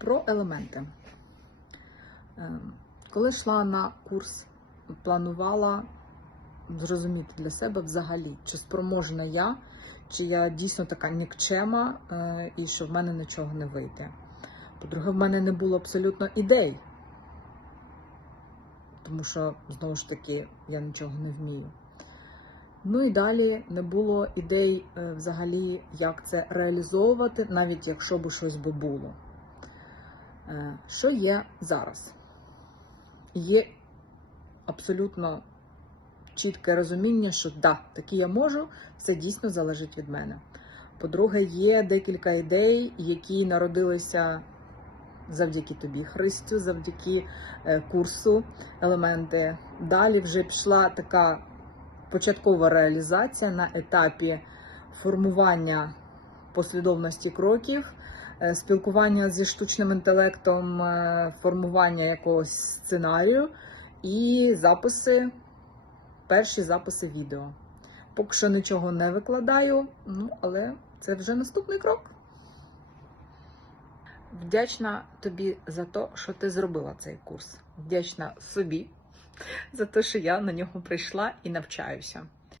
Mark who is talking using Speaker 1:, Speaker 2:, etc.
Speaker 1: Про елементи. Е, Коли йшла на курс, планувала зрозуміти для себе взагалі, чи спроможна я, чи я дійсно така нікчема е, і що в мене нічого не вийде. По-друге, в мене не було абсолютно ідей, тому що, знову ж таки, я нічого не вмію. Ну і далі не було ідей е, взагалі, як це реалізовувати, навіть якщо б щось би було. Е, Що є зараз? Є абсолютно чітке розуміння, що да, таки я можу, це дійсно залежить від мене. По-друге, є декілька ідей, які народилися завдяки тобі, Христю, завдяки е, курсу елементи. Далі вже пішла така початкова реалізація на етапі формування послідовності кроків, спілкування зі штучним інтелектом, е, формування якогось сценарію і записи, перші записи відео. Поки що нічого не викладаю, ну але це вже наступний крок. Вдячна тобі за те, що ти зробила цей курс. Вдячна собі за те, що я на нього прийшла і навчаюся.